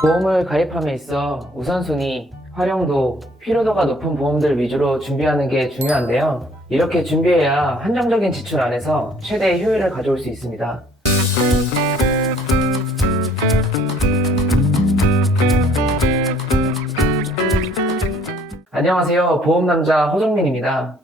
보험을 가입함에 있어 우선순위, 활용도, 필요도가 높은 보험들 위주로 준비하는 게 중요한데요. 이렇게 준비해야 한정적인 지출 안에서 최대의 효율을 가져올 수 있습니다. 안녕하세요. 보험남자 허정민입니다.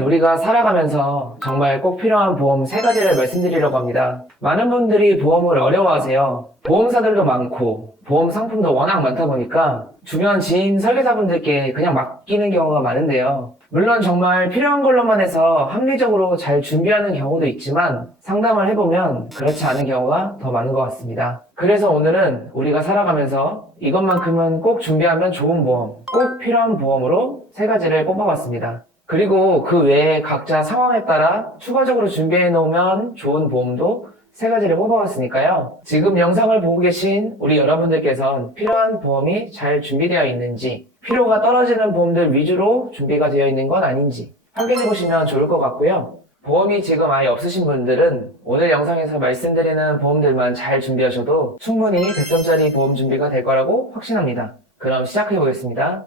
우리가 살아가면서 정말 꼭 필요한 보험 3가지를 말씀드리려고 합니다. 많은 분들이 보험을 어려워하세요. 보험사들도 많고 보험 상품도 워낙 많다 보니까 주변 지인 설계사분들께 그냥 맡기는 경우가 많은데요. 물론 정말 필요한 걸로만 해서 합리적으로 잘 준비하는 경우도 있지만 상담을 해보면 그렇지 않은 경우가 더 많은 것 같습니다. 그래서 오늘은 우리가 살아가면서 이것만큼은 꼭 준비하면 좋은 보험, 꼭 필요한 보험으로 3가지를 뽑아봤습니다. 그리고 그 외에 각자 상황에 따라 추가적으로 준비해 놓으면 좋은 보험도 3가지를 뽑아봤으니까요. 지금 영상을 보고 계신 우리 여러분들께서는 필요한 보험이 잘 준비되어 있는지, 필요가 떨어지는 보험들 위주로 준비가 되어 있는 건 아닌지 확인해 보시면 좋을 것 같고요. 보험이 지금 아예 없으신 분들은 오늘 영상에서 말씀드리는 보험들만 잘 준비하셔도 충분히 100점짜리 보험 준비가 될 거라고 확신합니다. 그럼 시작해 보겠습니다.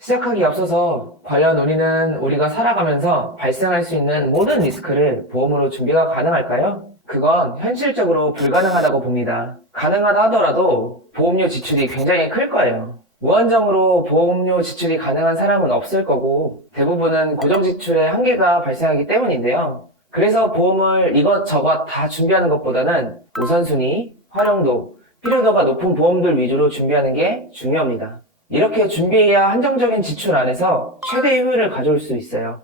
시작하기 앞서서 과연 우리가 살아가면서 발생할 수 있는 모든 리스크를 보험으로 준비가 가능할까요? 그건 현실적으로 불가능하다고 봅니다. 가능하다 하더라도 보험료 지출이 굉장히 클 거예요. 무한정으로 보험료 지출이 가능한 사람은 없을 거고 대부분은 고정 지출의 한계가 발생하기 때문인데요. 그래서 보험을 이것저것 다 준비하는 것보다는 우선순위, 활용도, 필요도가 높은 보험들 위주로 준비하는 게 중요합니다. 이렇게 준비해야 한정적인 지출 안에서 최대의 효율을 가져올 수 있어요.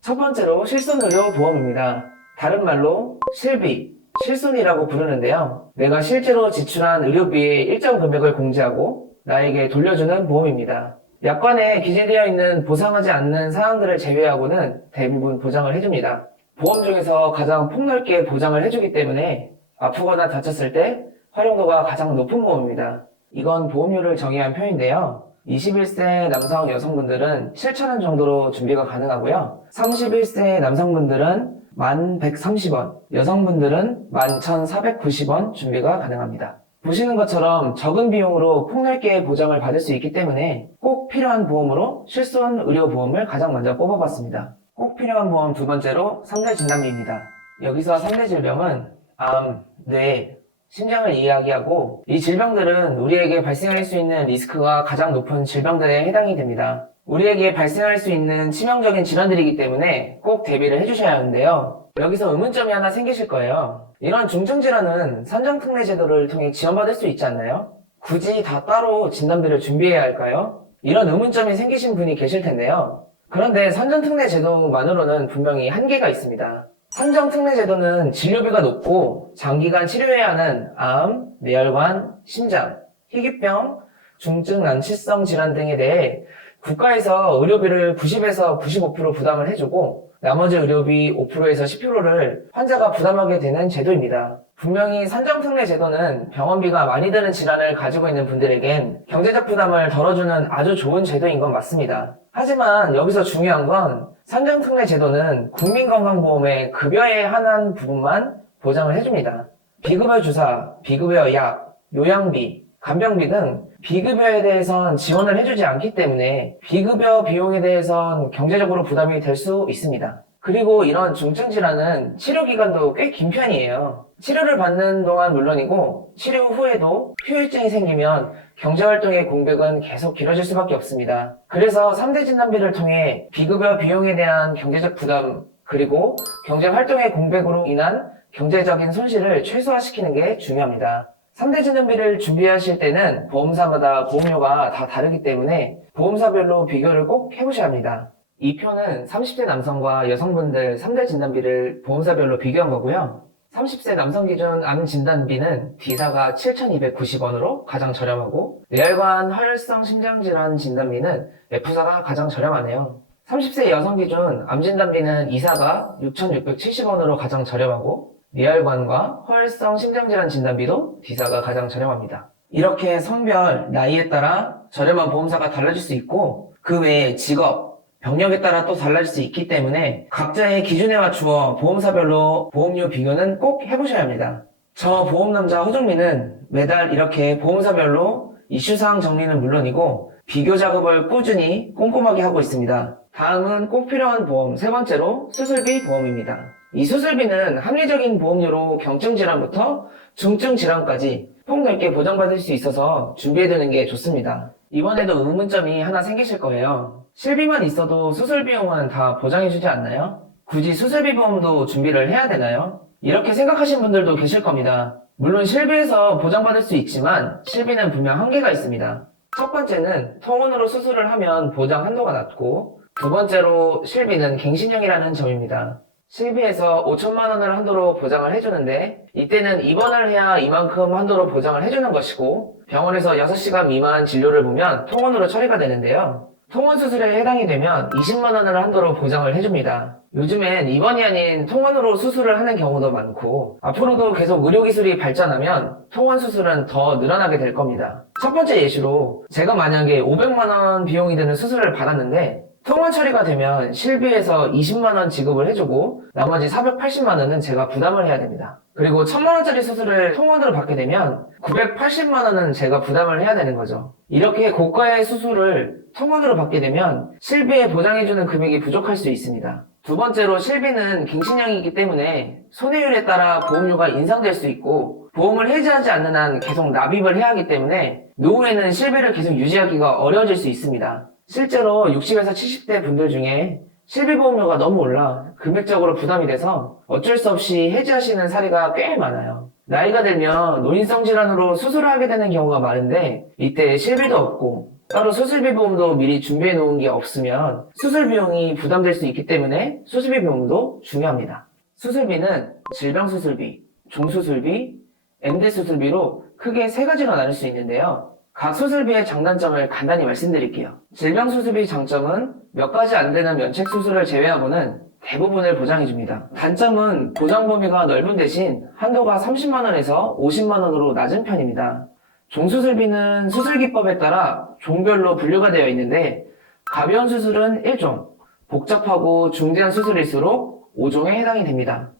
첫 번째로 실손의료 보험입니다. 다른 말로 실비, 실손이라고 부르는데요. 내가 실제로 지출한 의료비의 일정 금액을 공제하고 나에게 돌려주는 보험입니다. 약관에 기재되어 있는 보상하지 않는 사항들을 제외하고는 대부분 보장을 해줍니다. 보험 중에서 가장 폭넓게 보장을 해주기 때문에 아프거나 다쳤을 때 활용도가 가장 높은 보험입니다. 이건 보험료를 정의한 표인데요. 21세 남성 여성분들은 7,000원 정도로 준비가 가능하고요. 31세 남성분들은 1130원, 여성분들은 11,490원 준비가 가능합니다. 보시는 것처럼 적은 비용으로 폭넓게 보장을 받을 수 있기 때문에 꼭 필요한 보험으로 실손 의료보험을 가장 먼저 뽑아봤습니다. 꼭 필요한 보험 두 번째로 3대 진단비입니다. 여기서 3대 질병은 암, 뇌, 심장을 이야기하고 이 질병들은 우리에게 발생할 수 있는 리스크가 가장 높은 질병들에 해당이 됩니다. 우리에게 발생할 수 있는 치명적인 질환들이기 때문에 꼭 대비를 해주셔야 하는데요. 여기서 의문점이 하나 생기실 거예요. 이런 중증질환은 산정특례 제도를 통해 지원받을 수 있지 않나요? 굳이 다 따로 진단비를 준비해야 할까요? 이런 의문점이 생기신 분이 계실 텐데요. 그런데 산정특례 제도만으로는 분명히 한계가 있습니다. 산정특례제도는 진료비가 높고 장기간 치료해야 하는 암, 뇌혈관, 심장, 희귀병, 중증 난치성 질환 등에 대해 국가에서 의료비를 90에서 95% 부담을 해주고 나머지 의료비 5%에서 10%를 환자가 부담하게 되는 제도입니다. 분명히 산정특례제도는 병원비가 많이 드는 질환을 가지고 있는 분들에겐 경제적 부담을 덜어주는 아주 좋은 제도인 건 맞습니다. 하지만 여기서 중요한 건 산정특례 제도는 국민건강보험의 급여에 한한 부분만 보장을 해줍니다. 비급여 주사, 비급여 약, 요양비, 간병비 등 비급여에 대해선 지원을 해주지 않기 때문에 비급여 비용에 대해선 경제적으로 부담이 될 수 있습니다. 그리고 이런 중증질환은 치료기간도 꽤 긴 편이에요. 치료를 받는 동안 물론이고 치료 후에도 후유증이 생기면 경제활동의 공백은 계속 길어질 수밖에 없습니다. 그래서 3대 진단비를 통해 비급여 비용에 대한 경제적 부담 그리고 경제활동의 공백으로 인한 경제적인 손실을 최소화시키는 게 중요합니다. 3대 진단비를 준비하실 때는 보험사마다 보험료가 다 다르기 때문에 보험사별로 비교를 꼭 해보셔야 합니다. 이 표는 30대 남성과 여성분들 3대 진단비를 보험사별로 비교한 거고요. 30세 남성 기준 암 진단비는 D사가 7,290원으로 가장 저렴하고 뇌혈관 화혈성 심장질환 진단비는 F사가 가장 저렴하네요. 30세 여성 기준 암 진단비는 E사가 6,670원으로 가장 저렴하고 뇌혈관과 화혈성 심장질환 진단비도 D사가 가장 저렴합니다. 이렇게 성별, 나이에 따라 저렴한 보험사가 달라질 수 있고 그 외에 직업, 병력에 따라 또 달라질 수 있기 때문에 각자의 기준에 맞추어 보험사별로 보험료 비교는 꼭 해보셔야 합니다. 저 보험남자 허종민은 매달 이렇게 보험사별로 이슈사항 정리는 물론이고 비교 작업을 꾸준히 꼼꼼하게 하고 있습니다. 다음은 꼭 필요한 보험 세 번째로 수술비 보험입니다. 이 수술비는 합리적인 보험료로 경증 질환부터 중증 질환까지 폭넓게 보장받을 수 있어서 준비해두는 게 좋습니다. 이번에도 의문점이 하나 생기실 거예요. 실비만 있어도 수술 비용은 다 보장해주지 않나요? 굳이 수술비 보험도 준비를 해야 되나요? 이렇게 생각하신 분들도 계실 겁니다. 물론 실비에서 보장받을 수 있지만 실비는 분명 한계가 있습니다. 첫 번째는 통원으로 수술을 하면 보장 한도가 낮고 두 번째로 실비는 갱신형이라는 점입니다. 실비에서 5천만 원을 한도로 보장을 해주는데 이때는 입원을 해야 이만큼 한도로 보장을 해주는 것이고 병원에서 6시간 미만 진료를 보면 통원으로 처리가 되는데요. 통원 수술에 해당이 되면 20만 원을 한도로 보장을 해줍니다. 요즘엔 입원이 아닌 통원으로 수술을 하는 경우도 많고 앞으로도 계속 의료기술이 발전하면 통원 수술은 더 늘어나게 될 겁니다. 첫 번째 예시로 제가 만약에 500만 원 비용이 드는 수술을 받았는데 통원 처리가 되면 실비에서 20만 원 지급을 해주고 나머지 480만 원은 제가 부담을 해야 됩니다. 그리고 1000만 원짜리 수술을 통원으로 받게 되면 980만 원은 제가 부담을 해야 되는 거죠. 이렇게 고가의 수술을 통원으로 받게 되면 실비에 보장해주는 금액이 부족할 수 있습니다. 두 번째로 실비는 갱신형이기 때문에 손해율에 따라 보험료가 인상될 수 있고 보험을 해지하지 않는 한 계속 납입을 해야 하기 때문에 노후에는 실비를 계속 유지하기가 어려워질 수 있습니다. 실제로 60에서 70대 분들 중에 실비보험료가 너무 올라 금액적으로 부담이 돼서 어쩔 수 없이 해지하시는 사례가 꽤 많아요. 나이가 들면 노인성 질환으로 수술을 하게 되는 경우가 많은데 이때 실비도 없고 따로 수술비 보험도 미리 준비해 놓은 게 없으면 수술 비용이 부담될 수 있기 때문에 수술비 보험도 중요합니다. 수술비는 질병수술비, 종수술비, MD수술비로 크게 세 가지로 나눌 수 있는데요. 각 수술비의 장단점을 간단히 말씀드릴게요. 질병수술비 장점은 몇 가지 안 되는 면책 수술을 제외하고는 대부분을 보장해줍니다. 단점은 보장 범위가 넓은 대신 한도가 30만 원에서 50만 원으로 낮은 편입니다. 종수술비는 수술기법에 따라 종별로 분류가 되어 있는데 가벼운 수술은 1종, 복잡하고 중대한 수술일수록 5종에 해당이 됩니다.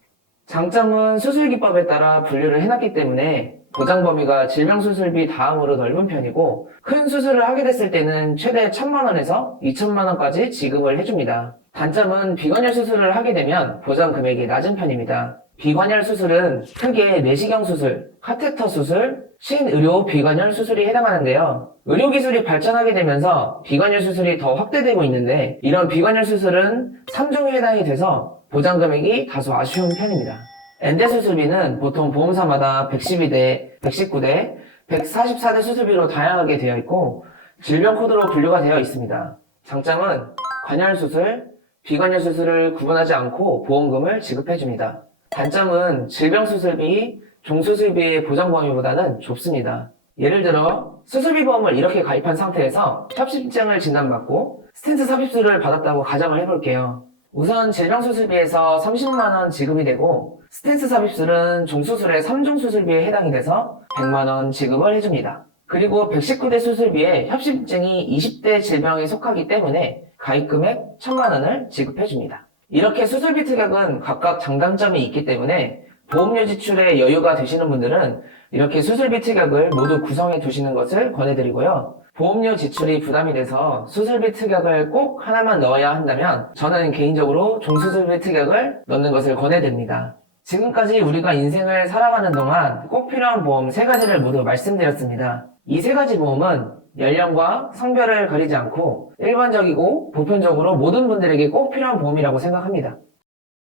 장점은 수술기법에 따라 분류를 해놨기 때문에 보장 범위가 질병수술비 다음으로 넓은 편이고 큰 수술을 하게 됐을 때는 최대 1000만 원에서 2000만 원까지 지급을 해줍니다. 단점은 비관절 수술을 하게 되면 보장 금액이 낮은 편입니다. 비관절 수술은 크게 내시경 수술, 카테터 수술, 신의료 비관절 수술이 해당하는데요. 의료기술이 발전하게 되면서 비관절 수술이 더 확대되고 있는데 이런 비관절 수술은 3종에 해당이 돼서 보장 금액이 다소 아쉬운 편입니다. 엔대 수술비는 보통 보험사마다 112대, 119대, 144대 수술비로 다양하게 되어 있고 질병 코드로 분류가 되어 있습니다. 장점은 관절 수술, 비관절 수술을 구분하지 않고 보험금을 지급해줍니다. 단점은 질병 수술비, 종수술비의 보장 범위보다는 좁습니다. 예를 들어 수술비 보험을 이렇게 가입한 상태에서 협심증을 진단받고 스텐트 삽입술을 받았다고 가정을 해볼게요. 우선 질병수술비에서 30만원 지급이 되고 스텐트 삽입술은 종수술의 3종 수술비에 해당이 돼서 100만원 지급을 해줍니다. 그리고 119대 수술비에 협심증이 20대 질병에 속하기 때문에 가입금액 1000만원을 지급해줍니다. 이렇게 수술비 특약은 각각 장단점이 있기 때문에 보험료 지출에 여유가 되시는 분들은 이렇게 수술비 특약을 모두 구성해 두시는 것을 권해드리고요. 보험료 지출이 부담이 돼서 수술비 특약을 꼭 하나만 넣어야 한다면 저는 개인적으로 종수술비 특약을 넣는 것을 권해드립니다. 지금까지 우리가 인생을 살아가는 동안 꼭 필요한 보험 3가지를 모두 말씀드렸습니다. 이 3가지 보험은 연령과 성별을 가리지 않고 일반적이고 보편적으로 모든 분들에게 꼭 필요한 보험이라고 생각합니다.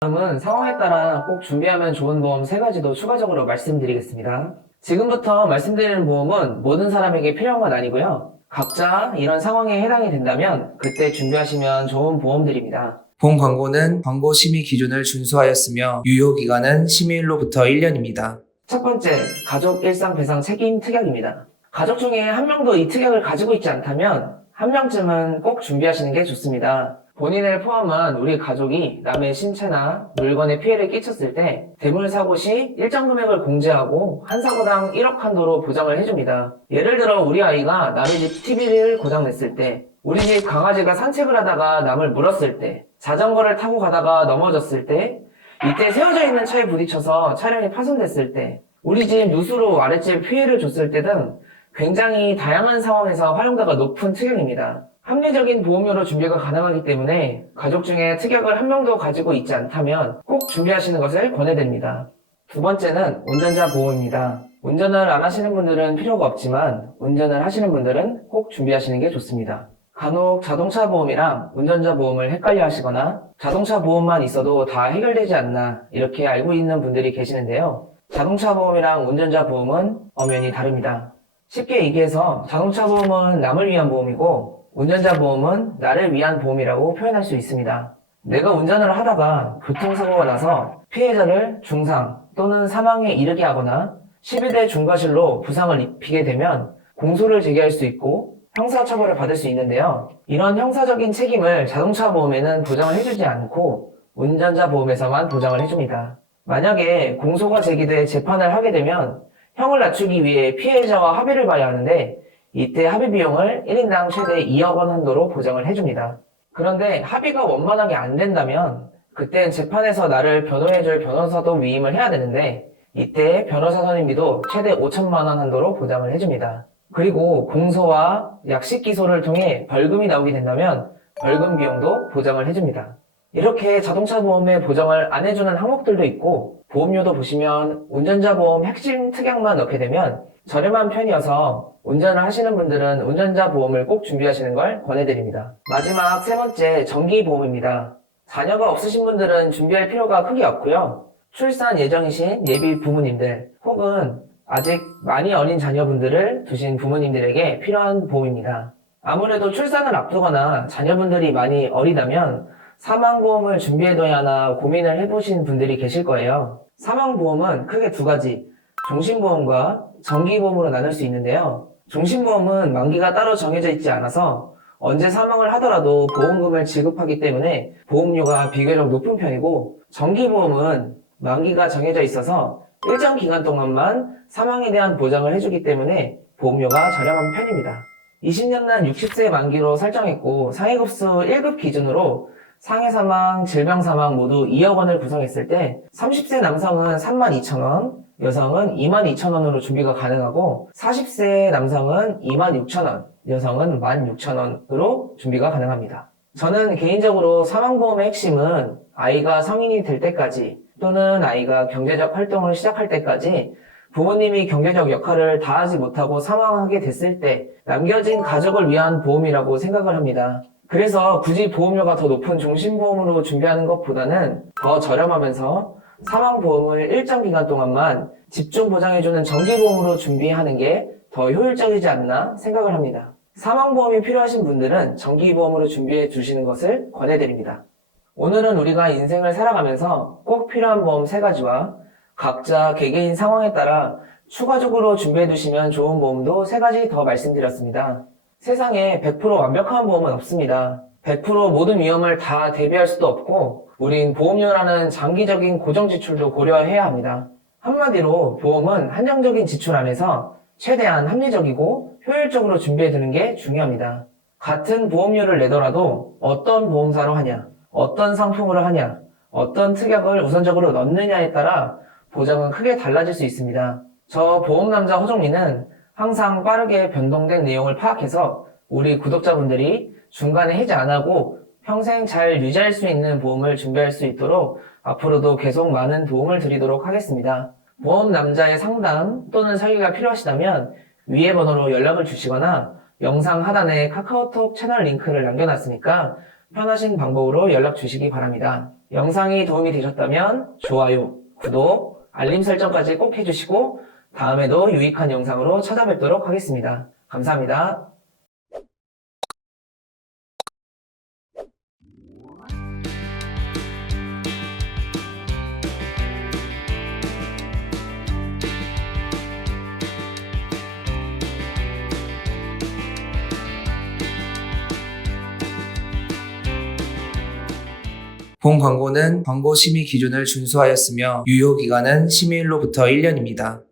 다음은 상황에 따라 꼭 준비하면 좋은 보험 3가지도 추가적으로 말씀드리겠습니다. 지금부터 말씀드리는 보험은 모든 사람에게 필요한 건 아니고요. 각자 이런 상황에 해당이 된다면 그때 준비하시면 좋은 보험들입니다. 본 광고는 광고 심의 기준을 준수하였으며 유효기간은 심의일로부터 1년입니다. 첫 번째, 가족 일상 배상 책임 특약입니다. 가족 중에 한 명도 이 특약을 가지고 있지 않다면 한 명쯤은 꼭 준비하시는 게 좋습니다. 본인을 포함한 우리 가족이 남의 신체나 물건에 피해를 끼쳤을 때 대물 사고 시 일정 금액을 공제하고 한 사고당 1억 한도로 보장을 해줍니다. 예를 들어 우리 아이가 남의 집 TV를 고장냈을 때, 우리 집 강아지가 산책을 하다가 남을 물었을 때, 자전거를 타고 가다가 넘어졌을 때, 이때 세워져 있는 차에 부딪혀서 차량이 파손됐을 때, 우리 집 누수로 아랫집 피해를 줬을 때 등 굉장히 다양한 상황에서 활용도가 높은 특약입니다. 합리적인 보험료로 준비가 가능하기 때문에 가족 중에 특약을 한 명도 가지고 있지 않다면 꼭 준비하시는 것을 권해드립니다. 두 번째는 운전자 보험입니다. 운전을 안 하시는 분들은 필요가 없지만 운전을 하시는 분들은 꼭 준비하시는 게 좋습니다. 간혹 자동차 보험이랑 운전자 보험을 헷갈려 하시거나 자동차 보험만 있어도 다 해결되지 않나 이렇게 알고 있는 분들이 계시는데요. 자동차 보험이랑 운전자 보험은 엄연히 다릅니다. 쉽게 얘기해서 자동차 보험은 남을 위한 보험이고 운전자 보험은 나를 위한 보험이라고 표현할 수 있습니다. 내가 운전을 하다가 교통사고가 나서 피해자를 중상 또는 사망에 이르게 하거나 12대 중과실로 부상을 입히게 되면 공소를 제기할 수 있고 형사처벌을 받을 수 있는데요. 이런 형사적인 책임을 자동차 보험에는 보장을 해주지 않고 운전자 보험에서만 보장을 해줍니다. 만약에 공소가 제기돼 재판을 하게 되면 형을 낮추기 위해 피해자와 합의를 봐야 하는데 이때 합의 비용을 1인당 최대 2억 원 한도로 보장을 해줍니다. 그런데 합의가 원만하게 안 된다면 그땐 재판에서 나를 변호해줄 변호사도 위임을 해야 되는데 이때 변호사 선임비도 최대 5천만 원 한도로 보장을 해줍니다. 그리고 공소와 약식 기소를 통해 벌금이 나오게 된다면 벌금 비용도 보장을 해줍니다. 이렇게 자동차 보험에 보장을 안 해주는 항목들도 있고 보험료도 보시면 운전자 보험 핵심 특약만 넣게 되면 저렴한 편이어서 운전을 하시는 분들은 운전자 보험을 꼭 준비하시는 걸 권해드립니다. 마지막 세 번째 정기보험입니다. 자녀가 없으신 분들은 준비할 필요가 크게 없고요. 출산 예정이신 예비 부모님들 혹은 아직 많이 어린 자녀분들을 두신 부모님들에게 필요한 보험입니다. 아무래도 출산을 앞두거나 자녀분들이 많이 어리다면 사망보험을 준비해둬야 하나 고민을 해보신 분들이 계실 거예요. 사망보험은 크게 두 가지, 종신보험과 정기보험으로 나눌 수 있는데요. 종신보험은 만기가 따로 정해져 있지 않아서 언제 사망을 하더라도 보험금을 지급하기 때문에 보험료가 비교적 높은 편이고 정기보험은 만기가 정해져 있어서 일정 기간 동안만 사망에 대한 보장을 해주기 때문에 보험료가 저렴한 편입니다. 20년 난 60세 만기로 설정했고 상해급수 1급 기준으로 상해 사망, 질병 사망 모두 2억 원을 구성했을 때 30세 남성은 32,000원, 여성은 22,000원으로 준비가 가능하고 40세 남성은 26,000원, 여성은 16,000원으로 준비가 가능합니다. 저는 개인적으로 사망보험의 핵심은 아이가 성인이 될 때까지 또는 아이가 경제적 활동을 시작할 때까지 부모님이 경제적 역할을 다하지 못하고 사망하게 됐을 때 남겨진 가족을 위한 보험이라고 생각을 합니다. 그래서 굳이 보험료가 더 높은 종신보험으로 준비하는 것보다는 더 저렴하면서 사망보험을 일정 기간 동안만 집중 보장해주는 정기보험으로 준비하는 게 더 효율적이지 않나 생각을 합니다. 사망보험이 필요하신 분들은 정기보험으로 준비해 주시는 것을 권해드립니다. 오늘은 우리가 인생을 살아가면서 꼭 필요한 보험 3가지와 각자 개개인 상황에 따라 추가적으로 준비해 두시면 좋은 보험도 3가지 더 말씀드렸습니다. 세상에 100% 완벽한 보험은 없습니다. 100% 모든 위험을 다 대비할 수도 없고 우린 보험료라는 장기적인 고정 지출도 고려해야 합니다. 한마디로 보험은 한정적인 지출 안에서 최대한 합리적이고 효율적으로 준비해 두는 게 중요합니다. 같은 보험료를 내더라도 어떤 보험사로 하냐, 어떤 상품으로 하냐, 어떤 특약을 우선적으로 넣느냐에 따라 보장은 크게 달라질 수 있습니다. 저 보험남자 허종민은 항상 빠르게 변동된 내용을 파악해서 우리 구독자분들이 중간에 해지 안 하고 평생 잘 유지할 수 있는 보험을 준비할 수 있도록 앞으로도 계속 많은 도움을 드리도록 하겠습니다. 보험남자의 상담 또는 설계가 필요하시다면 위의 번호로 연락을 주시거나 영상 하단에 카카오톡 채널 링크를 남겨놨으니까 편하신 방법으로 연락 주시기 바랍니다. 영상이 도움이 되셨다면 좋아요, 구독, 알림 설정까지 꼭 해주시고 다음에도 유익한 영상으로 찾아뵙도록 하겠습니다. 감사합니다. 본 광고는 광고 심의 기준을 준수하였으며 유효기간은 심의일로부터 1년입니다.